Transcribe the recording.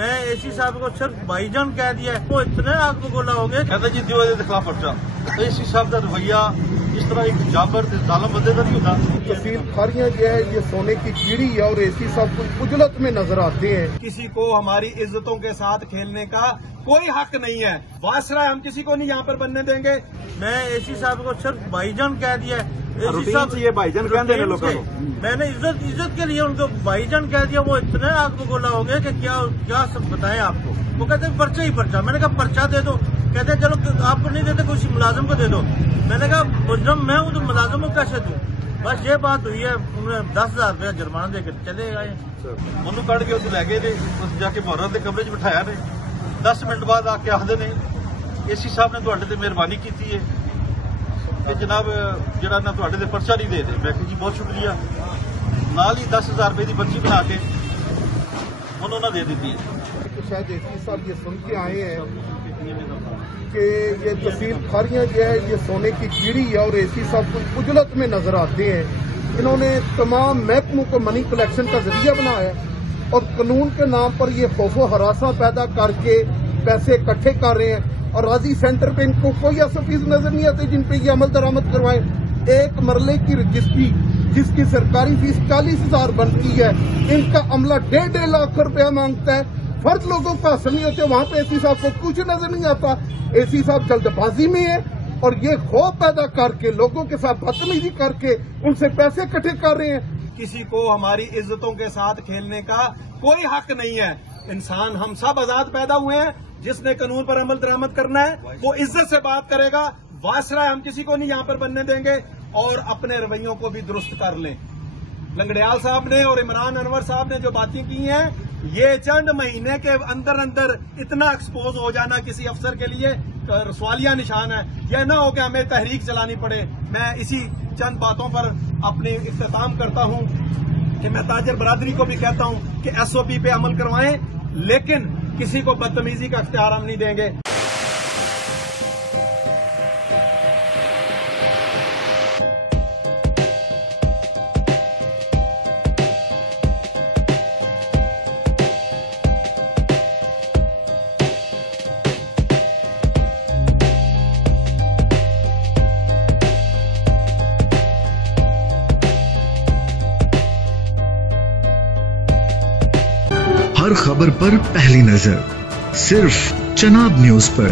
मैं एसी साहब को सिर्फ भाईजान कह दिया है, वो इतने आग बगोला हो गए। कहता जी दियो के खिलाफ पर्चा। एसी साहब का रवैया इस तरह एक जाबर जालम बंदे का नहीं होता। तहसील खारियां जो है ये सोने की कीड़ी है और एसी साहब को उजलत में नजर आते हैं। किसी को हमारी इज्जतों के साथ खेलने का कोई हक नहीं है। वासरा हम किसी को नहीं यहाँ पर बनने देंगे। मैं एसी साहब को सिर्फ भाईजान कह दिया है। एसी साहब ये भाईजान कहते हैं लोगों को। मैंने इज्जत के लिए उनको भाईजान कह दिया। वो इतने आग बगोला हो गए कि क्या सब बताएं आपको। वो कहते हैं पर्चा ही पर्चा। मैंने कहा पर्चा दे दो। कहते हैं चलो आपको नहीं देते किसी मुलाजिम को दे दो। मैंने कहा मुजरम मैं हूँ तो मुलाजिम को कैसे दूं। बस ये बात हुई है। उन्हें 10,000 रुपया जुर्माना देकर चले गए। ਉਹਨੂੰ ਕੱਢ ਕੇ ਉੱਥੇ ਲੈ ਗਏ ਨੇ। ਉਸ ਜਾ ਕੇ ਮੁਹर्रम ਦੇ ਕਮਰੇ 'ਚ ਬਿਠਾਇਆ ਨੇ। 10 ਮਿੰਟ ਬਾਅਦ ਆ ਕੇ ਆਖਦੇ ਨੇ ਏਸੀ ਸਾਹਿਬ ਨੇ ਤੁਹਾਡੇ ਤੇ ਮਿਹਰਬਾਨੀ ਕੀਤੀ ਹੈ ਕਿ ਜਨਾਬ ਜਿਹੜਾ ਨਾ ਤੁਹਾਡੇ ਤੇ ਪਰਚਾ ਨਹੀਂ ਦੇ ਦੇ। ਮੈਂ ਕਿਹਾ ਜੀ ਬਹੁਤ ਸ਼ੁਕਰੀਆ। ਨਾਲ ਹੀ 10,000 रुपए की पर्ची बना के उन्होंने दे दी है। तो शायद एसी साहब ये सुन के आए हैं कि ये तहसील खारियां जो है ये सोने की कीड़ी है और एसी साहब को उजलत में नजर आते हैं। इन्होंने तमाम महकमों को मनी कलेक्शन का जरिया बनाया और कानून के नाम पर ये खौफो हरासा पैदा करके पैसे इकट्ठे कर रहे हैं और राजी सेंटर पे इनको कोई ऐसा फीस नजर नहीं आती जिन पे ये अमल दरामद करवाए। एक मरले की रजिस्ट्री जिसकी सरकारी फीस 40,000 बनती है, इनका अमला 1.5 लाख रुपया मांगता है। फर्ज लोगों को हासिल नहीं होते, वहाँ पे एसी साहब को कुछ नजर नहीं आता। एसी साहब जल्दबाजी में है और ये खौफ पैदा करके लोगों के साथ बदतमीजी करके उनसे पैसे इकट्ठे कर रहे हैं। किसी को हमारी इज्जतों के साथ खेलने का कोई हक नहीं है। इंसान हम सब आजाद पैदा हुए हैं। जिसने कानून पर अमल दरामद करना है वो इज्जत से बात करेगा। वासरा हम किसी को नहीं यहाँ पर बनने देंगे और अपने रवैयों को भी दुरुस्त कर लें। लंगड़ियाल साहब ने और इमरान अनवर साहब ने जो बातें की हैं, ये चंद महीने के अंदर अंदर इतना एक्सपोज हो जाना किसी अफसर के लिए रसवालिया निशान है। यह ना हो कि हमें तहरीक चलानी पड़े। मैं इसी चंद बातों पर अपनी इख्तिताम करता हूं कि मैं ताजर बरादरी को भी कहता हूं कि SOP पे अमल करवाएं, लेकिन किसी को बदतमीजी का इख्तियार हम नहीं देंगे। हर खबर पर पहली नजर सिर्फ चनाब न्यूज पर।